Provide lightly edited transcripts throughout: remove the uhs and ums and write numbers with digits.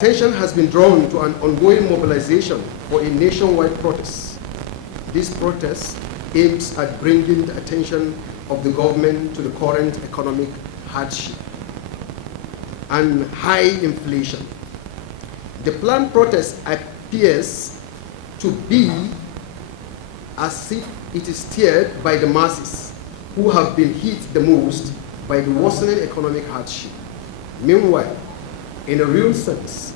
Attention has been drawn to an ongoing mobilization for a nationwide protest. This protest aims at bringing the attention of the government to the current economic hardship and high inflation. The planned protest appears to be as if it is steered by the masses who have been hit the most by the worsening economic hardship. Meanwhile, in a real sense,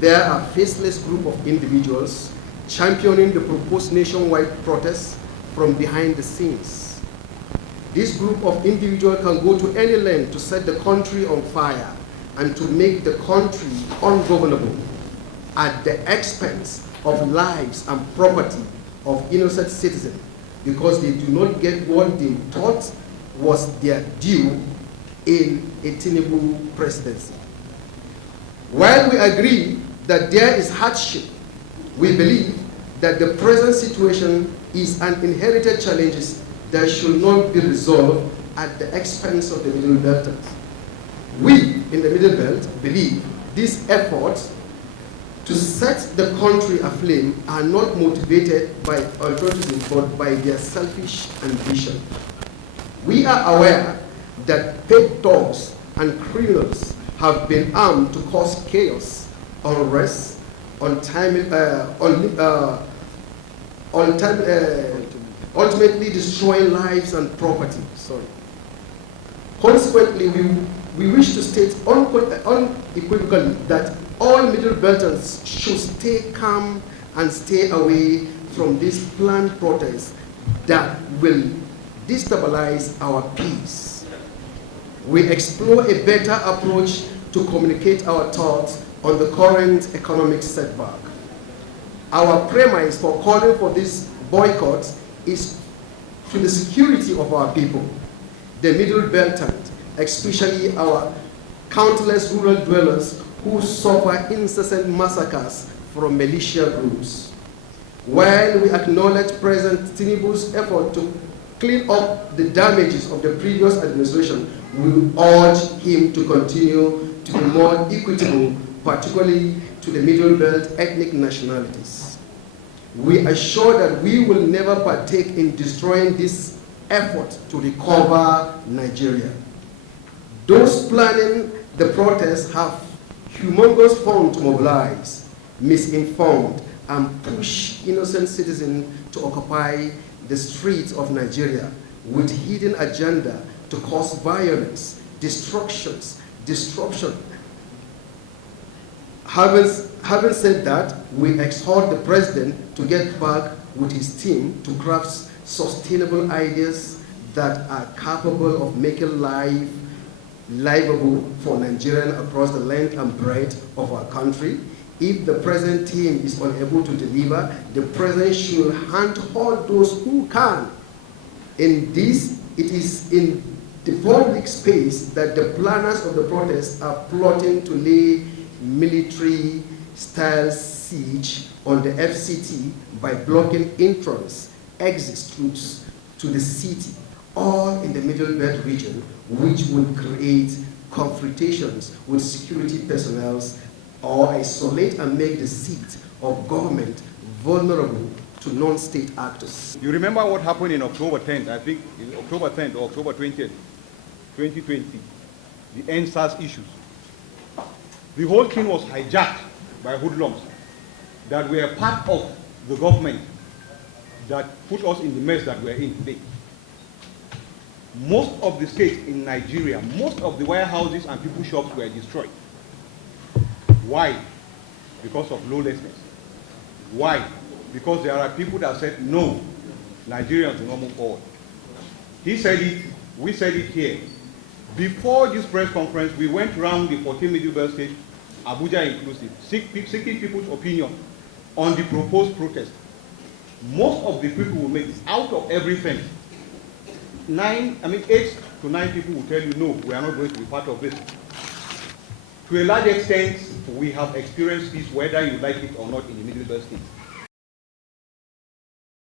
there are a faceless group of individuals championing the proposed nationwide protest from behind the scenes. This group of individuals can go to any length to set the country on fire and to make the country ungovernable at the expense of lives and property of innocent citizens because they do not get what they thought was their due in a Tinubu presidency. While we agree that there is hardship, we believe that the present situation is an inherited challenge that should not be resolved at the expense of the Middle Belters. We in the Middle Belt believe these efforts to set the country aflame are not motivated by altruism but by their selfish ambition. We are aware that paid dogs and criminals have been armed to cause chaos, unrest, ultimately destroying lives and property. Consequently, we wish to state unequivocally that all Middle Belters should stay calm and stay away from this planned protest that will destabilize our peace. We explore a better approach to communicate our thoughts on the current economic setback. Our premise for calling for this boycott is to the security of our people, the Middle Belters, especially our countless rural dwellers who suffer incessant massacres from militia groups. While we acknowledge President Tinubu's effort to clean up the damages of the previous administration, we urge him to continue to be more equitable, particularly to the Middle Belt ethnic nationalities. We assure that we will never partake in destroying this effort to recover Nigeria. Those planning the protest have humongous funds to mobilize, misinformed, and push innocent citizens to occupy the streets of Nigeria with hidden agenda to cause violence, disruption. Having said that, we exhort the president to get back with his team to craft sustainable ideas that are capable of making life livable for Nigerians across the length and breadth of our country. If the present team is unable to deliver, the president should handhold those who can. It is in the public space that the planners of the protest are plotting to lay military-style siege on the FCT by blocking entrance, exit routes to the city, all in the Middle Belt region, which would create confrontations with security personnel or isolate and make the seat of government vulnerable to non-state actors. You remember what happened in October 10th, I think October 10th or October 20th, 2020, the NSAS issues. The whole thing was hijacked by hoodlums that were part of the government that put us in the mess that we're in today. Most of the states in Nigeria, most of the warehouses and people's shops were destroyed. Why? Because of lawlessness. Why? Because there are people that said, no, Nigerians do not move forward. He said it, we said it here. Before this press conference, we went around the 14 Middle Belt states, Abuja inclusive, seeking people's opinion on the proposed protest. Most of the people will make this out of everything. 8 to 9 people will tell you, no, we are not going to be part of this. To a large extent, we have experienced this, whether you like it or not, in the Middle Belt states.